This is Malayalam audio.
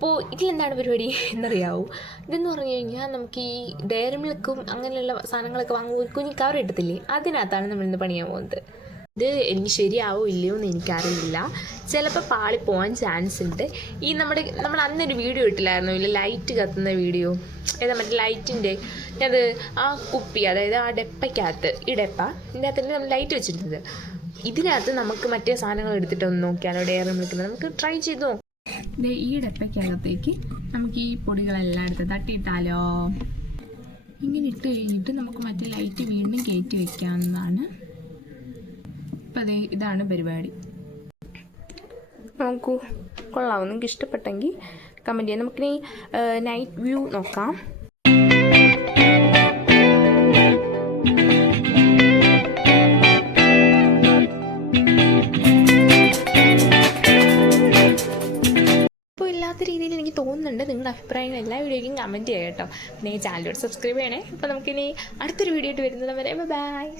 അപ്പോൾ ഇതിലെന്താണ് പരിപാടി എന്നറിയാവൂ? ഇതെന്ന് പറഞ്ഞു കഴിഞ്ഞാൽ നമുക്ക് ഈ ഡയറി മിൽക്കും അങ്ങനെയുള്ള സാധനങ്ങളൊക്കെ വാങ്ങുമ്പോൾ കുഞ്ഞ് കവർ കിട്ടത്തില്ലേ, അതിനകത്താണ് നമ്മളിന്ന് പണിയാൻ പോകുന്നത്. ഇത് എനിക്ക് ശരിയാവോ ഇല്ലയോ എന്ന് എനിക്കറിയില്ല, ചിലപ്പോൾ പാളിപ്പോവാൻ ചാൻസ് ഉണ്ട്. ഈ നമ്മൾ അന്നൊരു വീഡിയോ ഇട്ടില്ലായിരുന്നു, ഇല്ല ലൈറ്റ് കത്തുന്ന വീഡിയോ, ഏതാ മറ്റേ ലൈറ്റിൻ്റെ അത് ആ കുപ്പി, അതായത് ആ ഡെപ്പയ്ക്കകത്ത്, ഈ ഡെപ്പ ഇതിൻ്റെ അകത്തല്ലേ നമ്മൾ ലൈറ്റ് വെച്ചിരുന്നത്. ഇതിനകത്ത് നമുക്ക് മറ്റേ സാധനങ്ങൾ എടുത്തിട്ടൊന്ന് നോക്കിയാലോ, ഡയറി മിൽക്കുന്നത് നമുക്ക് ട്രൈ ചെയ്തോ. ഈ ഡെപ്പയ്ക്കകത്തേക്ക് നമുക്ക് ഈ പൊടികളെല്ലാം എടുത്ത് തട്ടിയിട്ടാലോ. ഇങ്ങനെ ഇട്ട് കഴിഞ്ഞിട്ട് നമുക്ക് മറ്റേ ലൈറ്റ് വീണ്ടും കയറ്റി വെക്കാവുന്നതാണ്. അപ്പം അതെ, ഇതാണ് പരിപാടി. നോക്കൂ, കൊള്ളാവും. നിങ്ങൾക്ക് ഇഷ്ടപ്പെട്ടെങ്കിൽ കമൻറ്റ് ചെയ്യാം. നമുക്കിനി നൈറ്റ് വ്യൂ നോക്കാം. ഇല്ലാത്ത രീതിയിൽ എനിക്ക് തോന്നുന്നുണ്ട്. നിങ്ങളുടെ അഭിപ്രായങ്ങൾ എല്ലാ വീഡിയോയ്ക്കും കമൻറ്റ് ചെയ്യാം കേട്ടോ. പിന്നെ ഈ ചാനലോട് സബ്സ്ക്രൈബ് ചെയ്യണേ. അപ്പോൾ നമുക്കിനി അടുത്തൊരു വീഡിയോ ആയിട്ട് വരുന്നത് വരെ ബൈ.